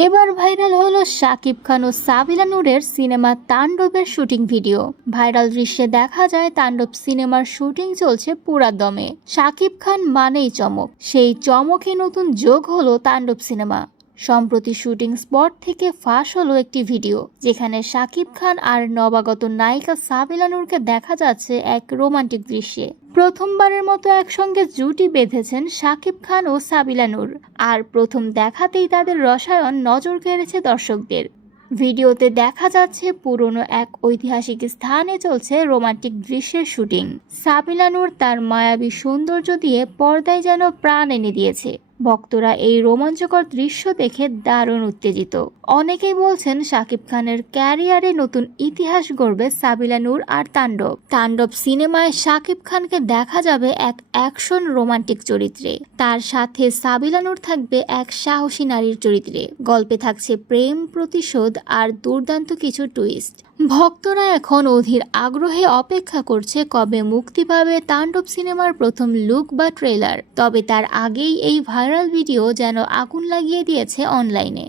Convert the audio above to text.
এবার ভাইরাল হলো শাকিব খান ও সাবিলা নূরের সিনেমা তাণ্ডবের শুটিং ভিডিও। ভাইরাল দৃশ্যে দেখা যায় তাণ্ডব সিনেমার শুটিং চলছে পুরা দমে। শাকিব খান মানেই চমক, সেই চমকে নতুন যোগ হলো তাণ্ডব সিনেমা। সম্প্রতি শুটিং স্পট থেকে ফাঁস হলো একটি ভিডিও, যেখানে শাকিব খান আর নবাগত নায়িকা সাবিলা নূরকে দেখা যাচ্ছে এক রোমান্টিক দৃশ্যে। প্রথমবারের মতো একসঙ্গে জুটি বেঁধেছেন শাকিব খান ও সাবিলা নূর, আর প্রথম দেখাতেই তাদের রসায়ন নজর কেড়েছে দর্শকদের। ভিডিওতে দেখা যাচ্ছে পুরনো এক ঐতিহাসিক স্থানে চলছে রোমান্টিক দৃশ্যের শুটিং। সাবিলা নূর তার মায়াবী সৌন্দর্য দিয়ে পর্দায় যেন প্রাণ এনে দিয়েছে। ভক্তরা এই রোমাঞ্চকর দৃশ্য দেখে দারুণ উত্তেজিত। অনেকেই বলছেন শাকিব খানের ক্যারিয়ারে নতুন ইতিহাস গড়বে সাবিলা নূর আর তাণ্ডব। তাণ্ডব সিনেমায় শাকিব খানকে দেখা যাবে এক অ্যাকশন রোমান্টিক চরিত্রে, তার সাথে সাবিলা নূর থাকবে এক সাহসী নারীর চরিত্রে। গল্পে থাকছে প্রেম, প্রতিশোধ আর দুর্দান্ত কিছু টুইস্ট। ভক্তরা এখন অধীর আগ্রহে অপেক্ষা করছে কবে মুক্তি পাবে তাণ্ডব সিনেমার প্রথম লুক বা ট্রেলার। তবে তার আগেই এই ভাইরাল ভিডিও যেন আগুন লাগিয়ে দিয়েছে অনলাইনে।